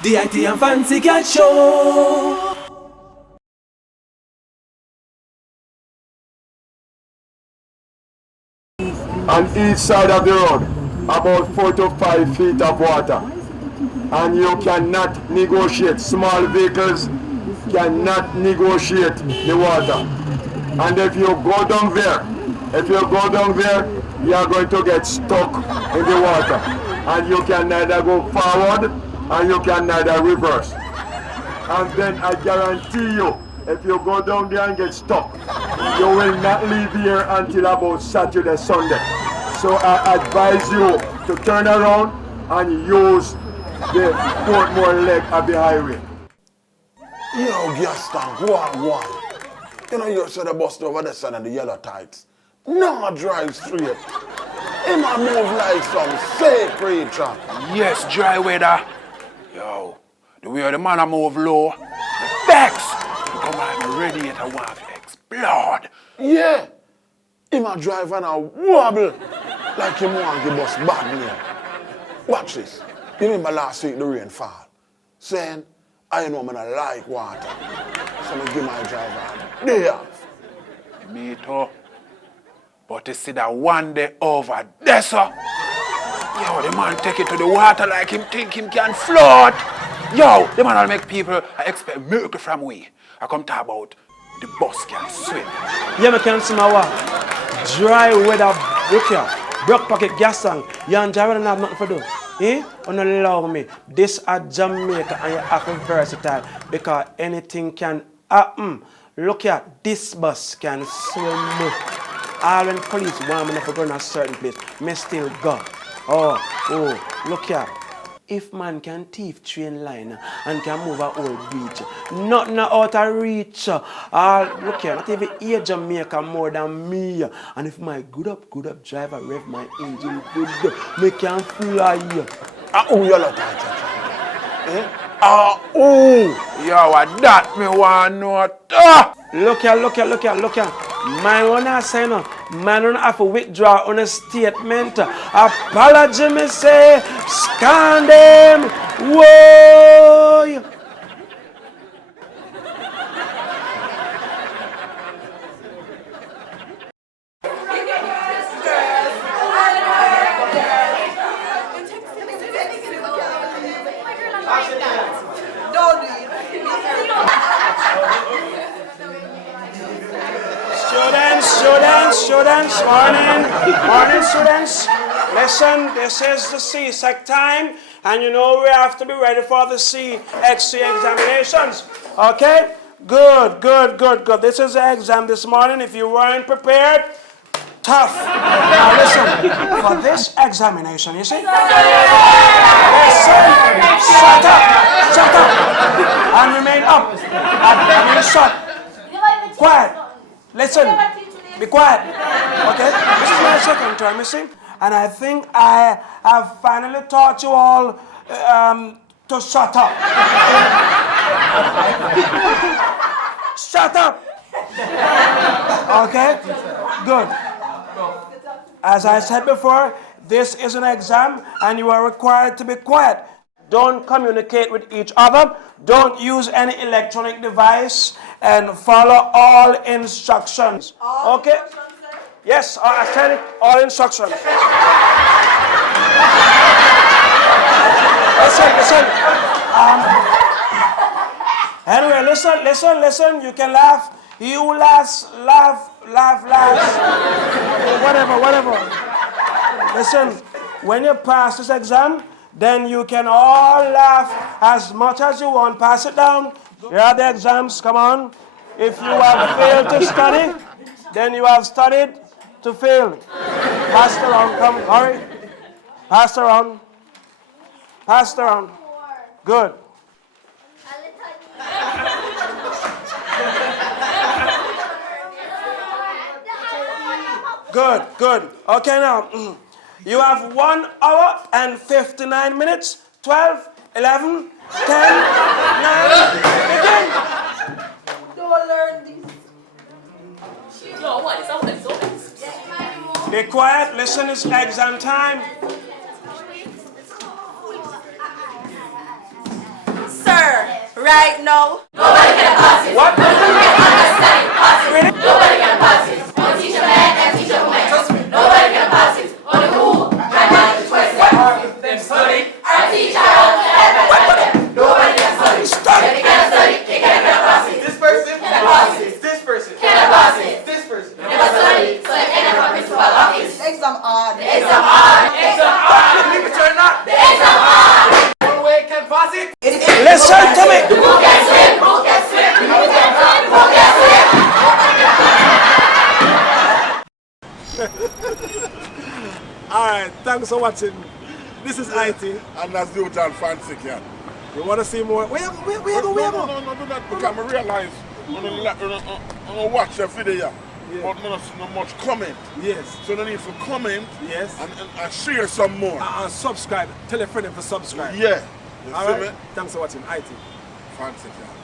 The Ity and Fancy Cat Show. On each side of the road, about 4 to 5 feet of water. And you cannot negotiate. Small vehicles cannot negotiate the water. And if you go down there, you are going to get stuck in the water. And you can neither go forward and you can neither reverse. And then I guarantee you, if you go down there and get stuck, you will not leave here until about Saturday, Sunday. So I advise you to turn around and use the Portmore leg of the highway. Yo, Gaston, go on. You know you said the bus over the side of the yellow tights. No, drive straight. Him a move like some sick creature. Yes, dry weather. Yo, the way the man a move low, the vex become like the radiator want to explode. Yeah. Him a drive and a wobble like him want to give us bad name. Watch this. You remember last week the rain fall? Saying, I know man I like water. So I give my driver a day off. Me too. But you see that one day over there, sir. Yo, the man take it to the water like him think him can float. Yo, the man will make people expect miracle from we. I come talk about the bus can swim. Yeah, me can see my walk. Dry weather, look here. Broke pocket gas tank. You and driver don't have nothing for do. Eh? Don't allow me. This are Jamaica and you have to be versatile because anything can happen. Look here, this bus can swim. All when police want me to go in a certain place, me still go. Oh, look here. If man can thief train line and can move a whole beach, nothing out of reach. Look here, not even here Jamaica more than me. And if my good up driver rev my engine good, me can fly. You lot tight, Yo, what that me want know. Look here. Man wanna sign up. Man wanna have to withdraw on a statement. Apology me say, scan them. Whoa. Students, morning students. Listen, this is the CSEC time, and you know we have to be ready for the CXC examinations. Okay? Good. This is the exam this morning. If you weren't prepared, tough. Now listen, for this examination, you see? Listen, shut up, and remain up. I mean, shut. Quiet. Listen. Be quiet, okay? This is my second term, you see? And I think I have finally taught you all to shut up. Shut up! Okay? Good. As I said before, this is an exam and you are required to be quiet. Don't communicate with each other. Don't use any electronic device and follow all instructions. Okay? Yes, I said it, all instructions. Listen. Anyway, listen. You can laugh. You laugh. Whatever. Listen, when you pass this exam, then you can all laugh as much as you want. Pass it down. Here are the exams. Come on. If you have failed to study, then you have studied to fail. Pass it around. Come, hurry. Pass it around. Good. Good. Okay, now. You have 1 hour and 59 minutes. 12, 11, 10, 9, begin. Don't learn this. No, what is that? Be quiet. Listen, it's exam time. sir. Right now. Nobody can pass it. What? Nobody can understand it. Pass it. Really? Nobody can pass it. One teacher man and teacher woman. Trust me. Nobody can pass it. On the who? And on the twisted. Them study. Our teacher help them. Nobody can study. If they can't study, they can't pass it. This person cannot pass it. This person Cannot pass it. This person Never study, so they can't have principal office. Exam hard. The exam hard. The exam hard. Believe it or not, The exam hard. one way can pass it. Listen to me. Who can swim? Who can swim? Who can run? Who can swim? Alright, thanks for watching. This is Ity. And that's the Ity and Fancy Cat. You want to see more? Where you go? No, do that because I realize I'm watch the video, but not see no much comment. Yes. So no need for comment. Yes. And share some more. And subscribe. Tell a friend to subscribe. Yeah. You see Alright? me? Thanks for watching Ity. Fancy Cat.